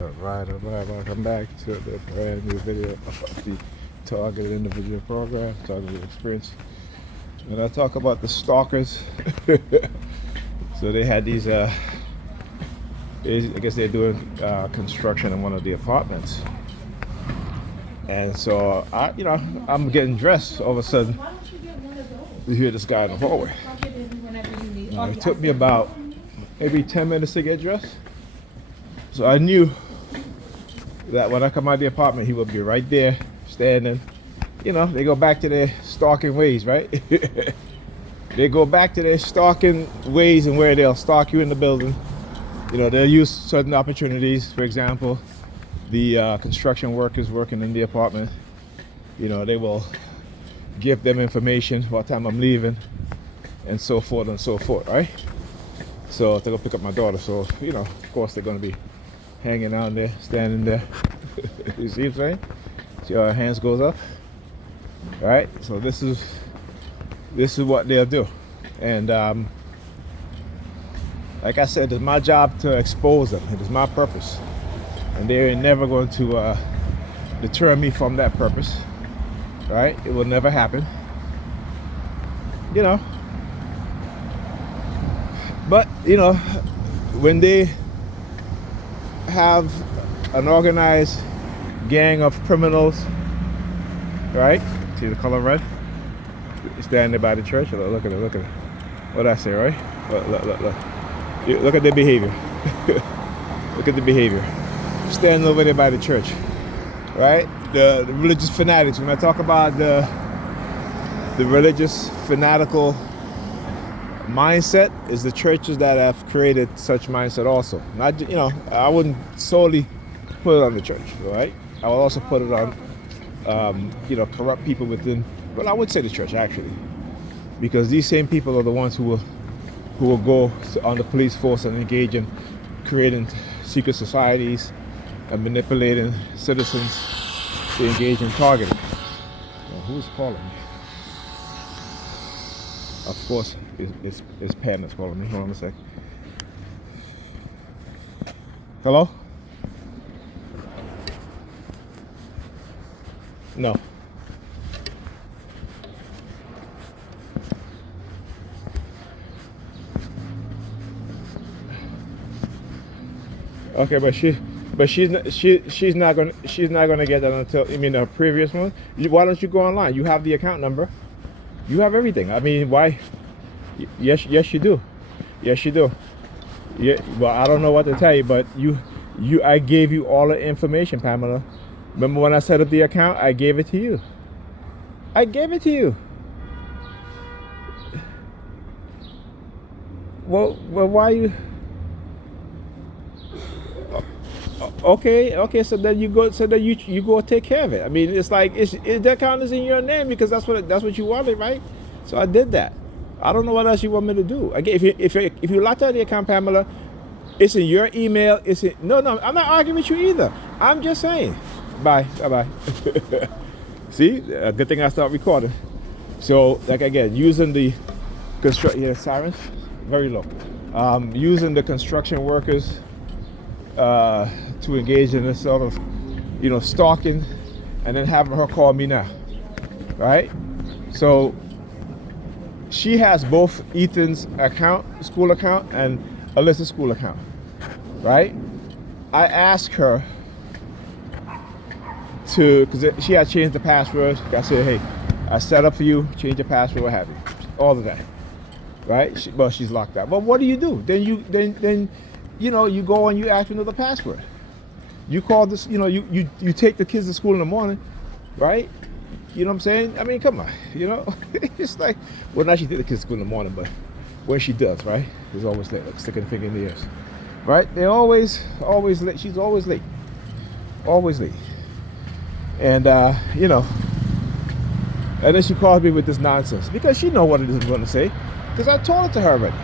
Alright, welcome back to the brand new video of the Targeted Individual Program, Targeted Experience. And I talk about the stalkers. So they had these, I guess they're doing construction in one of the apartments. And so, I'm getting dressed, all of a sudden, you hear this guy in the hallway. It took me about maybe 10 minutes to get dressed. So I knew that when I come out of the apartment, he would be right there, standing. You know, they go back to their stalking ways, right? They go back to their stalking ways and where they'll stalk you in the building. You know, they'll use certain opportunities. For example, the construction workers working in the apartment, you know, they will give them information what time I'm leaving and so forth and so forth, right? So to go pick up my daughter. So, you know, of course they're going to be hanging out there, standing there. You see what I'm saying? See how our hands goes up? All right, so this is what they'll do. And like I said, it's my job to expose them. It is my purpose. And they're never going to deter me from that purpose. Right? It will never happen. You know. But, you know, when they have an organized gang of criminals, right? See the color red? Standing there by the church. Look at it, look at it. What did I say, right? Look. Look at their behavior. Look at the behavior. Standing over there by the church, right? The religious fanatics. When I talk about the religious fanatical mindset, is the churches that have created such mindset also. Not, you know, I wouldn't solely put it on the church, right? I would also put it on, you know, corrupt people within. Well, I would say the church actually, because these same people are the ones who will go on the police force and engage in creating secret societies and manipulating citizens to engage in targeting. Well, who's calling me? Of course, it's Pam that's calling me. Hold on a sec. Hello? No. Okay, but she's not gonna get that until, you mean the previous one? Why don't you go online? You have the account number. You have everything. I mean, why? Yes, you do. Yes, you do. Yeah. Well, I don't know what to tell you, but I gave you all the information, Pamela. Remember when I set up the account? I gave it to you. I gave it to you. Well, why you? Okay. So then you go. So then you go take care of it. I mean, it's like the account is in your name because that's what you wanted, right? So I did that. I don't know what else you want me to do. Again, if you locked out the account, Pamela, it's in your email. No. I'm not arguing with you either. I'm just saying. Bye. See, a good thing I start recording. So, like again, using the sirens, very low. Using the construction workers to engage in this sort of, you know, stalking, and then having her call me now, right? So she has both Ethan's account, school account, and Alyssa's school account, right? I asked her because she had changed the password. I said, hey, I set up for you, change the password, what have you, all of that, right? Well, she's locked out. But what do? Then you know, you go and you ask for another password. You call this, you know, you take the kids to school in the morning, right? You know what I'm saying? I mean, come on, you know? It's like, well, not she take the kids to school in the morning, but when she does, right? There's always late, like sticking a finger in the ears, right? They're always late. She's always late. And, you know, and then she calls me with this nonsense because she know what it is I'm going to say, because I told it to her already.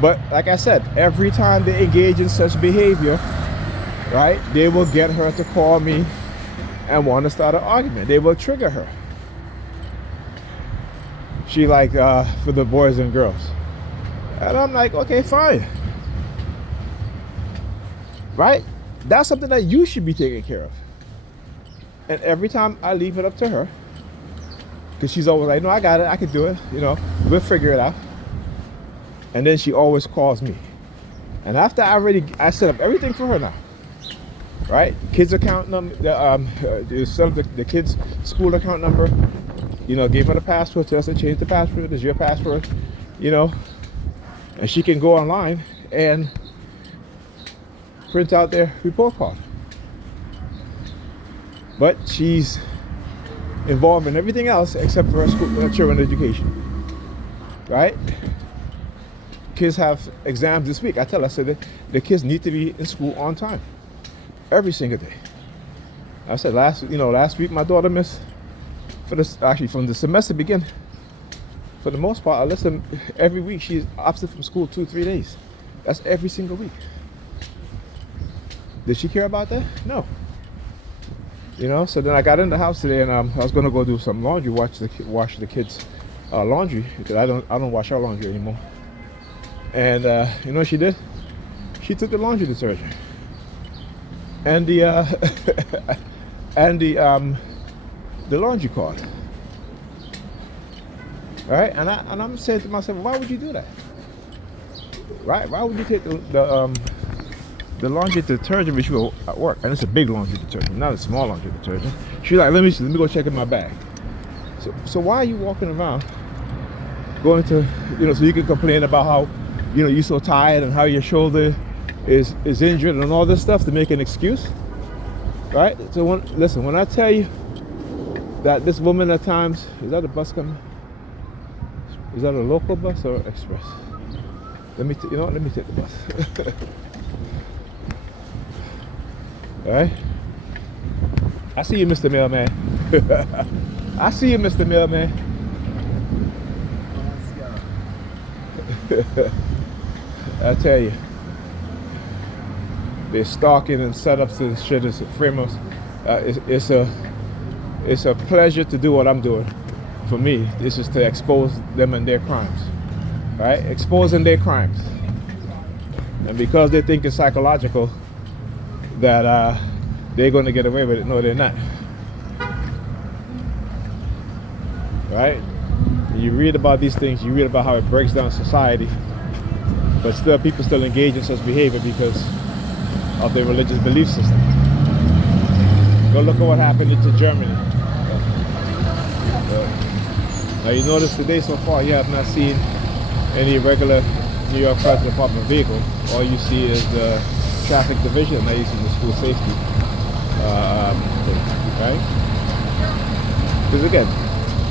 But like I said, every time they engage in such behavior, right, they will get her to call me and want to start an argument. They will trigger her. She like, for the boys and girls. And I'm like, okay, fine. Right? That's something that you should be taking care of. And every time I leave it up to her, because she's always like, no, I got it, I can do it, we'll figure it out. And then she always calls me. And after I set up everything for her now, right? Kids account number, set up the kids' school account number, gave her the password, tell us to change the password, is your password, and she can go online and print out their report card. But she's involved in everything else except for her children's education, right? Kids have exams this week. I tell her, I said that the kids need to be in school on time, every single day. I said last week my daughter missed from the semester begin. For the most part, I listen every week. She's absent from school 2-3 days. That's every single week. Did she care about that? No. So then I got in the house today and I was gonna go do some laundry, wash the kids' laundry, because I don't wash our laundry anymore. And you know what she did? She took the laundry detergent and the the laundry card. All right, and I'm saying to myself, why would you do that? Right? Why would you take the laundry detergent which will at work? And it's a big laundry detergent, not a small laundry detergent. She's like, let me go check in my bag. So why are you walking around going to, so you can complain about how, you're so tired and how your shoulder is injured and all this stuff to make an excuse, right? So when I tell you that this woman at times, is that a bus coming? Is that a local bus or express? Let me take the bus. All right. I see you, Mr. Mailman. I see you, Mr. Mailman. I tell you, they're stalking and setups and shit is framers. It's a pleasure to do what I'm doing. For me, this is to expose them and their crimes, right? Exposing their crimes. And because they think it's psychological that they're going to get away with it, no, they're not. Right? You read about these things, you read about how it breaks down society, but still people still engage in such behavior because of their religious belief system. Go look at what happened into Germany. Now you notice today so far you have not seen any regular New York Fire Department vehicle. All you see is the traffic division. Now you see the school safety right? Because again,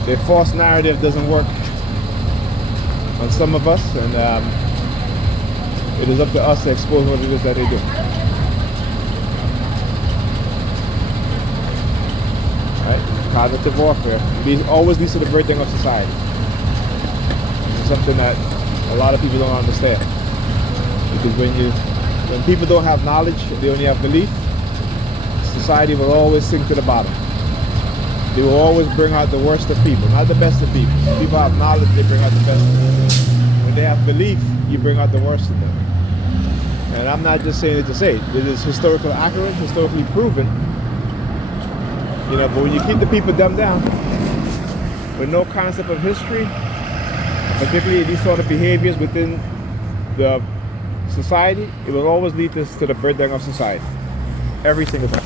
their false narrative doesn't work on some of us, and it is up to us to expose what it is that they do. Cognitive warfare always leads to the birthing of society. It's something that a lot of people don't understand. Because when people don't have knowledge, they only have belief, society will always sink to the bottom. They will always bring out the worst of people, not the best of people. When people have knowledge, they bring out the best of people. When they have belief, you bring out the worst of them. And I'm not just saying it to say it. It is historically accurate, historically proven. But when you keep the people dumbed down with no concept of history, particularly these sort of behaviors within the society, it will always lead us to the birthing of society. Every single time.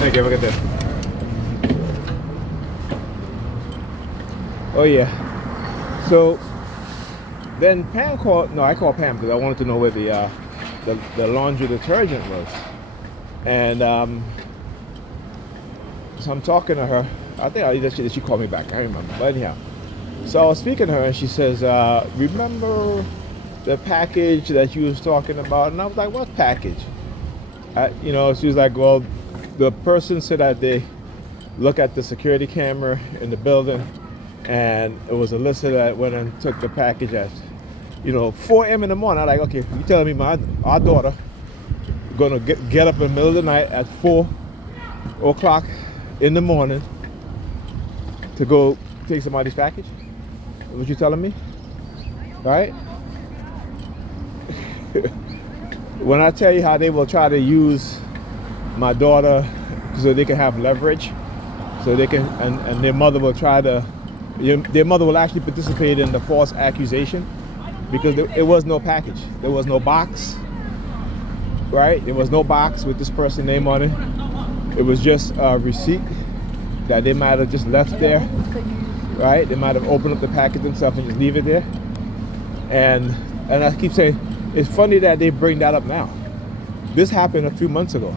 Thank you, look at this. Oh yeah. So then Pam called. No, I called Pam because I wanted to know where the laundry detergent was, and so I'm talking to her. I think she called me back. I remember. But anyhow, so I was speaking to her, and she says, "Remember the package that you was talking about?" And I was like, "What package?" She was like, "Well, the person said that they look at the security camera in the building, and it was Alyssa that went and took the package at, 4 a.m. in the morning." I'm like, "Okay, you telling me our daughter gonna get up in the middle of the night at 4 o'clock in the morning to go take somebody's package? What you telling me, right?" When I tell you how they will try to use my daughter so they can have leverage, so they can, and their mother will try to, their mother will actually participate in the false accusation because it was no package, there was no box, right? There was no box with this person's name on it. It was just a receipt that they might have just left there, right? They might have opened up the package themselves and just leave it there. And I keep saying, it's funny that they bring that up now. This happened a few months ago.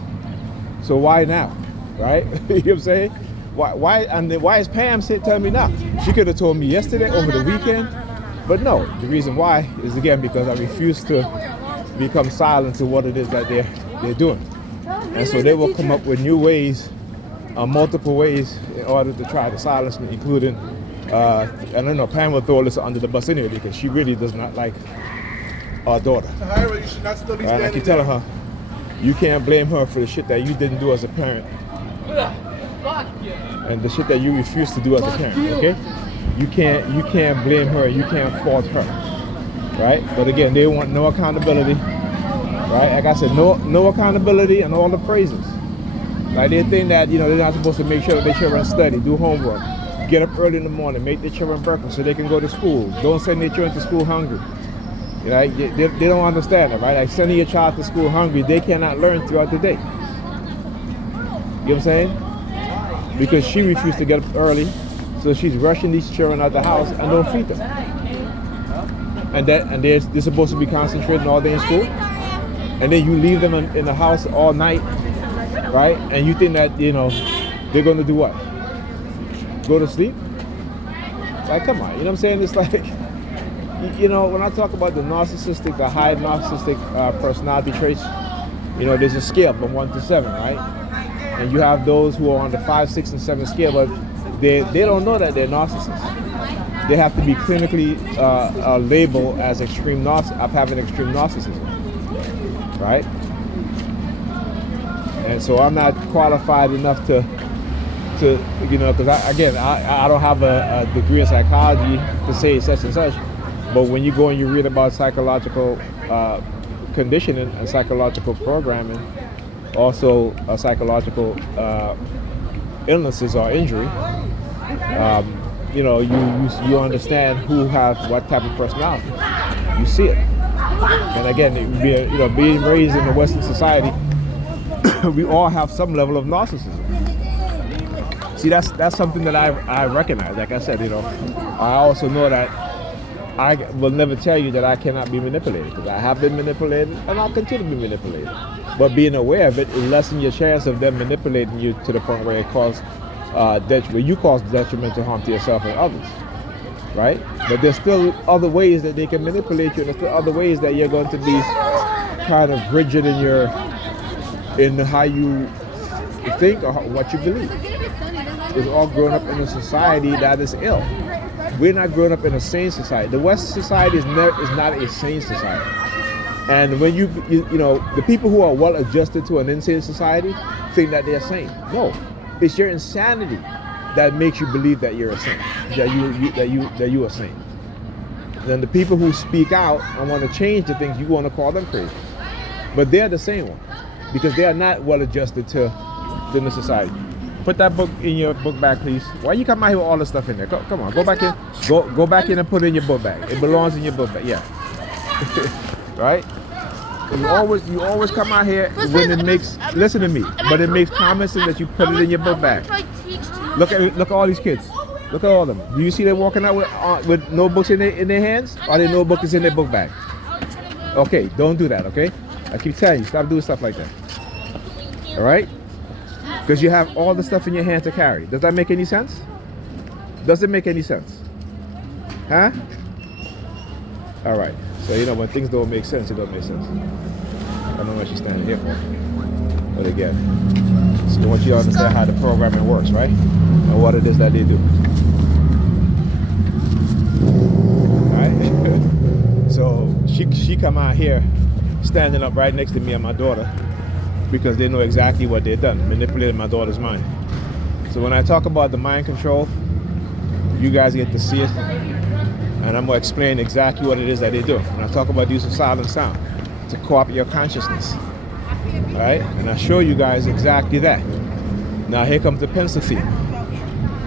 So why now, right? You know what I'm saying? Why is Pam telling me now? She could have told me yesterday, over the weekend. But no, the reason why is, again, because I refuse to become silent to what it is that they're doing. And so they will come up with new ways, multiple ways, in order to try to silence me, including, I don't know, Pam will throw Alyssa under the bus anyway because she really does not like our daughter. So you should not still be standing I keep telling her, you can't blame her for the shit that you didn't do as a parent. And the shit that you refuse to do as a parent, okay? You can't blame her, you can't fault her. Right? But again, they want no accountability. Right? Like I said, no accountability and all the praises. Like they think that, they're not supposed to make sure that their children study, do homework, get up early in the morning, make their children breakfast so they can go to school. Don't send their children to school hungry. They don't understand it, right? Like sending your child to school hungry, they cannot learn throughout the day. You know what I'm saying? Because she refused to get up early, so she's rushing these children out the house and don't feed them. And they're supposed to be concentrating all day in school, and then you leave them in the house all night, right? And you think that they're gonna do what? Go to sleep? Like, come on, you know what I'm saying? It's like, you know, when I talk about the narcissistic, the high narcissistic personality traits, you know, there's a scale from 1 to 7, right? And you have those who are on the 5, 6, and 7 scale, but they don't know that they're narcissists. They have to be clinically labeled as extreme of having extreme narcissism, right? And so I'm not qualified enough to you know, because I don't have a degree in psychology to say such and such. But when you go and you read about psychological conditioning and psychological programming, also psychological illnesses or injury, you know, you understand who has what type of personality. You see it. And again, you know, being raised in a Western society, we all have some level of narcissism. See, that's something that I recognize. Like I said, you know, I also know that I will never tell you that I cannot be manipulated, because I have been manipulated and I'll continue to be manipulated. But being aware of it lessens your chance of them manipulating you to the point where it causes where you cause detrimental harm to yourself and others, right? But there's still other ways that they can manipulate you, and there's still other ways that you're going to be kind of rigid in how you think or what you believe. It's all grown up in a society that is ill. We're not growing up in a sane society. The Western society is not a sane society. And when you know, the people who are well adjusted to an insane society think that they're sane. No, it's your insanity that makes you believe that you're sane, that you are sane. Then the people who speak out and want to change the things, you want to call them crazy. But they're the same one, because they are not well adjusted to the society. Put that book in your book bag, please. Why you come out here with all the stuff in there? Come on, go back in. Go back in and put it in your book bag. It belongs in your book bag. Yeah. Right? You always come out here when it makes. Listen to me. But it makes common sense that you put it in your book bag. Look at all these kids. Look at all of them. Do you see them walking out with notebooks in their hands? Or their notebook is in their book bag? Okay, don't do that. Okay. I keep telling you, stop doing stuff like that. All right? Because you have all the stuff in your hand to carry. Does that make any sense? Does it make any sense? Huh? All right. So, you know, when things don't make sense, it don't make sense. I don't know what you're standing here for. But again, so I want you to understand how the programming works, right? And what it is that they do. All right? So she come out here standing up right next to me and my daughter, because they know exactly what they've done, manipulated my daughter's mind. So when I talk about the mind control, you guys get to see it, and I'm gonna explain exactly what it is that they do. When I talk about using silent sound to co-opt your consciousness, all right? And I show you guys exactly that. Now here comes the pencil theme,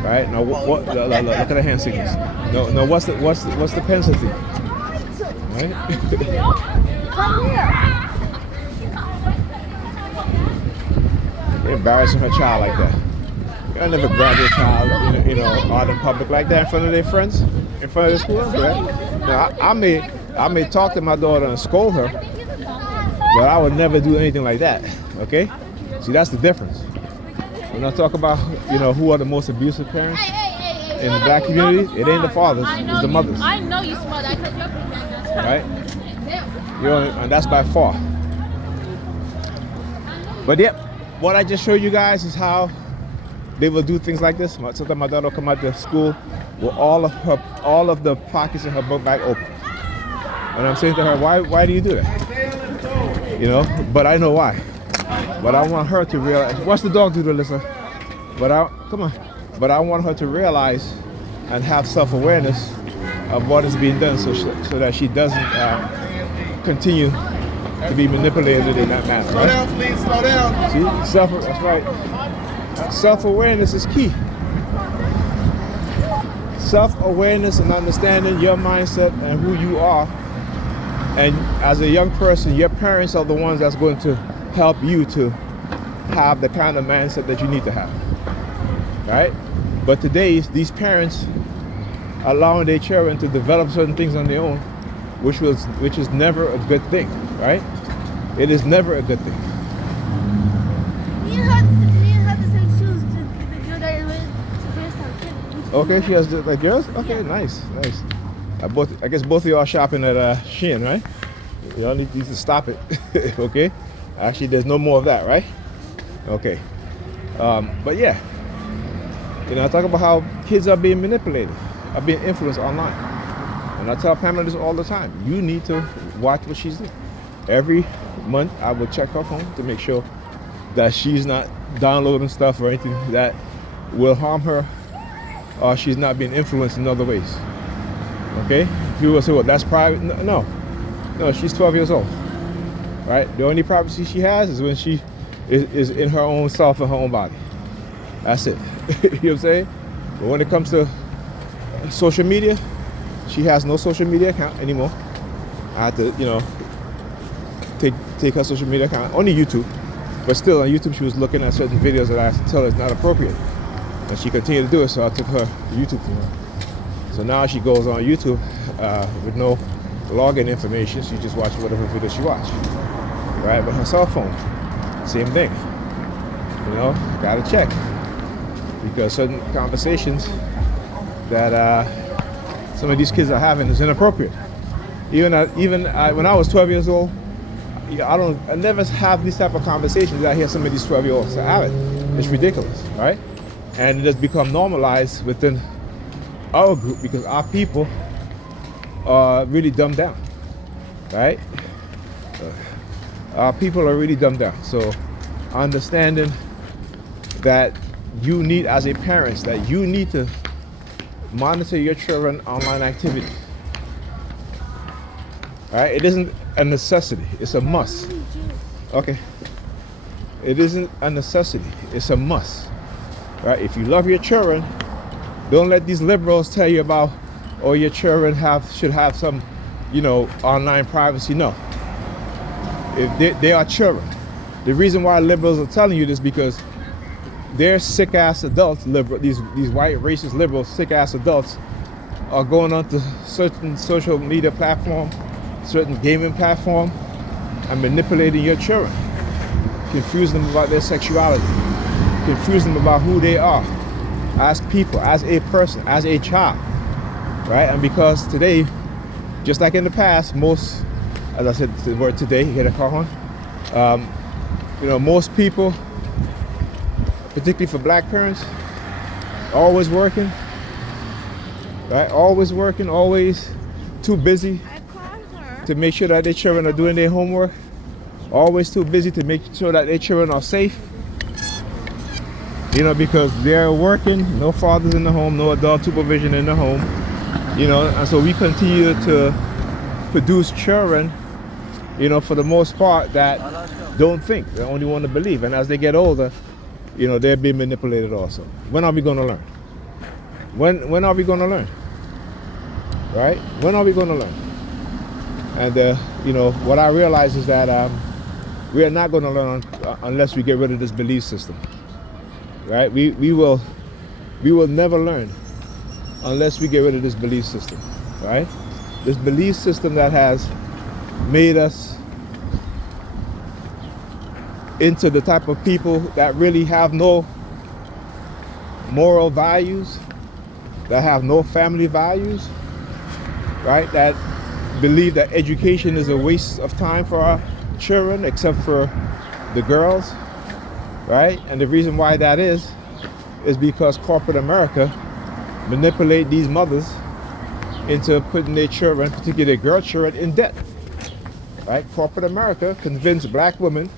right? Now look at the hand signals. No, what's the pencil theme, right? Come here. Embarrassing her child like that. I never grab your child, out in public like that in front of their friends, in front of the school. Right? Now, I may talk to my daughter and scold her, but I would never do anything like that. Okay? See, that's the difference. When I talk about, who are the most abusive parents in the black community, it ain't the fathers, it's the mothers. I know you smell that because you're right? And that's by far. But yep. What I just showed you guys is how they will do things like this. Sometimes my daughter will come out to school with all of the pockets in her book bag open, and I'm saying to her, why do you do that? But I know why. But I want her to realize. Watch the dog do the listen. But I want her to realize and have self-awareness of what is being done, so that she doesn't continue to be manipulated in that manner. Slow down, please. Slow down. See, that's right. Self-awareness is key. Self-awareness and understanding your mindset and who you are. And as a young person, your parents are the ones that's going to help you to have the kind of mindset that you need to have. Right? But today, these parents allowing their children to develop certain things on their own, which is never a good thing, right? It is never a good thing. Me have the same shoes to the girl that I went to first time. Okay, she has like yours? Okay, nice. I guess both of y'all shopping at Shein, right? Y'all need to stop it. Okay? Actually, there's no more of that, right? Okay. But yeah, I talk about how kids are being manipulated, are being influenced online. And I tell Pamela this all the time. You need to watch what she's doing. Every month, I will check her phone to make sure that she's not downloading stuff or anything that will harm her, or she's not being influenced in other ways. Okay? People will say, well, that's private. No, she's 12 years old. Right? The only privacy she has is when she is in her own self and her own body. That's it. You know what I'm saying? But when it comes to social media, she has no social media account anymore. I had to, take her social media account, only YouTube. But still on YouTube, she was looking at certain videos that I tell her is not appropriate. And she continued to do it, so I took her YouTube from her. So now she goes on YouTube with no login information. She just watches whatever video she watches. Right? But her cell phone, same thing. Gotta check. Because certain conversations that some of these kids are having is inappropriate. Even when I was 12 years old, I never have these type of conversations that I hear some of these 12-year-olds having. It's ridiculous, right? And it has become normalized within our group because our people are really dumbed down, right? Our people are really dumbed down. So understanding that you need, as a parent, that you need to monitor your children online activity. All right? It isn't a necessity, it's a must. Okay. It isn't a necessity, it's a must. Right? If you love your children, don't let these liberals tell you about, oh, your children should have some, online privacy. No. If they are children. The reason why liberals are telling you this because they're sick-ass adults, these white racist liberals, sick-ass adults, are going on to certain social media platform, certain gaming platform, and manipulating your children. Confuse them about their sexuality. Confuse them about who they are as people, as a person, as a child. Right? And because today, just like in the past, most, as I said the word today, you hear the car horn? Most people, particularly for black parents, always working, right? Always working, always too busy to make sure that their children are doing their homework. Always too busy to make sure that their children are safe. Because they're working, no fathers in the home, no adult supervision in the home. And so we continue to produce children, for the most part, that don't think, they only want to believe. And as they get older, they're being manipulated also. When are we going to learn? When are we going to learn? Right? When are we going to learn? And, what I realize is that we are not going to learn unless we get rid of this belief system. Right? We will never learn unless we get rid of this belief system. Right? This belief system that has made us into the type of people that really have no moral values, that have no family values, right? That believe that education is a waste of time for our children, except for the girls, right? And the reason why that is because corporate America manipulate these mothers into putting their children, particularly their girl children, in debt, right? Corporate America convinced black women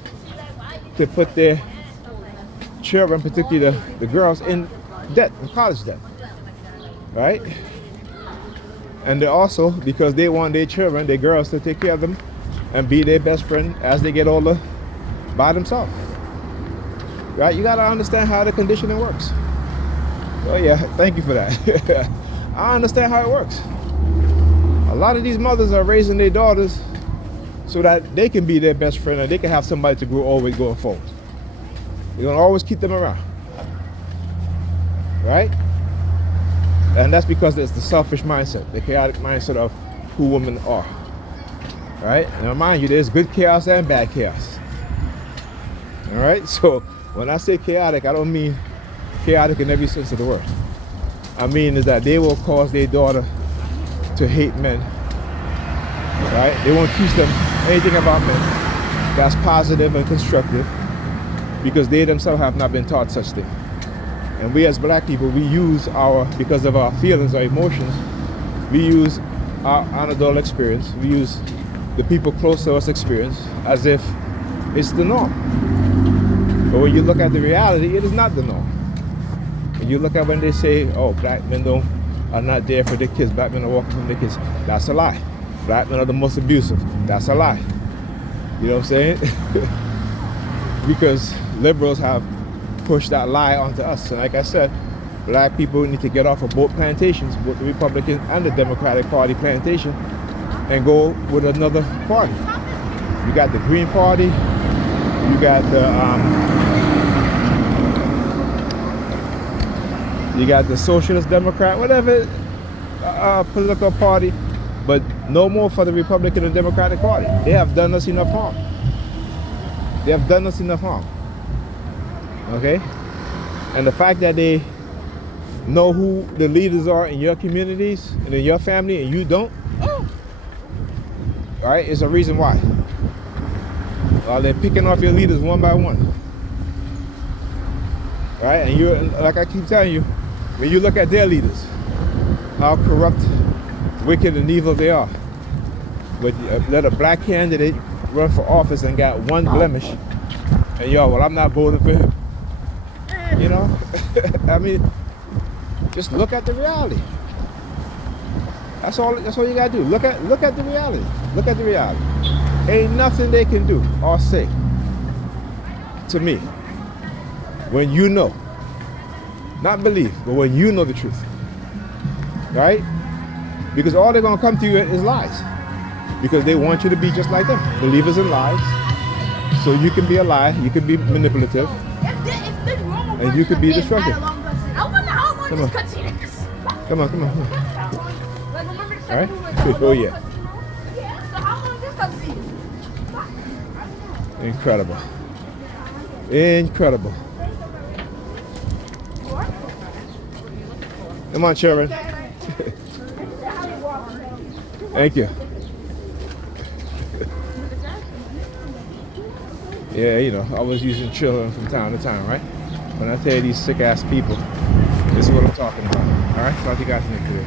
to put their children, particularly the girls, in debt, in college debt, right? And they also, because they want their children, their girls, to take care of them and be their best friend as they get older by themselves, right? You got to understand how the conditioning works. Oh yeah, thank you for that. I understand how it works. A lot of these mothers are raising their daughters so that they can be their best friend and they can have somebody to grow always going forward. You're going to always keep them around, right? And that's because it's the selfish mindset, the chaotic mindset of who women are, right? And remind you, there's good chaos and bad chaos, all right? So when I say chaotic, I don't mean chaotic in every sense of the word. I mean is that they will cause their daughter to hate men, right? They won't teach them anything about men that's positive and constructive, because they themselves have not been taught such thing. And we as black people, we use because of our feelings, our emotions, we use our unadult experience, we use the people close to us experience as if it's the norm. But when you look at the reality, it is not the norm. When you look at when they say, oh, black men are not there for their kids, black men are walking from their kids, that's a lie. Black men are the most abusive, that's a lie. You know what I'm saying? Because liberals have pushed that lie onto us. And like I said, black people need to get off of both plantations, both the Republican and the Democratic Party plantation, and go with another party. You got the Green Party, you got the Socialist Democrat, whatever political party, but no more for the Republican and Democratic Party. They have done us enough harm. They have done us enough harm. Okay? And the fact that they know who the leaders are in your communities and in your family and you don't, all right, is a reason why. They're picking off your leaders one by one. Right? And you, like I keep telling you, when you look at their leaders, how corrupt, wicked, and evil they are. But let a black candidate run for office and got one blemish, and well, I'm not voting for him. You know? I mean, just look at the reality. That's all you gotta do. Look at the reality. Look at the reality. Ain't nothing they can do or say to me when you know. Not believe, but when you know the truth. Right? Because all they're gonna come to you is lies. Because they want you to be just like them. Believers in lies. So you can be a lie, you can be manipulative, and you can be destructive. Come on. Come on, come on, come on. Alright? Oh yeah. Incredible. Incredible. Come on, children. Thank you. Yeah, you know, I was using children from time to time, right? When I tell you these sick ass people, this is what I'm talking about. Alright? Talk to you guys next video.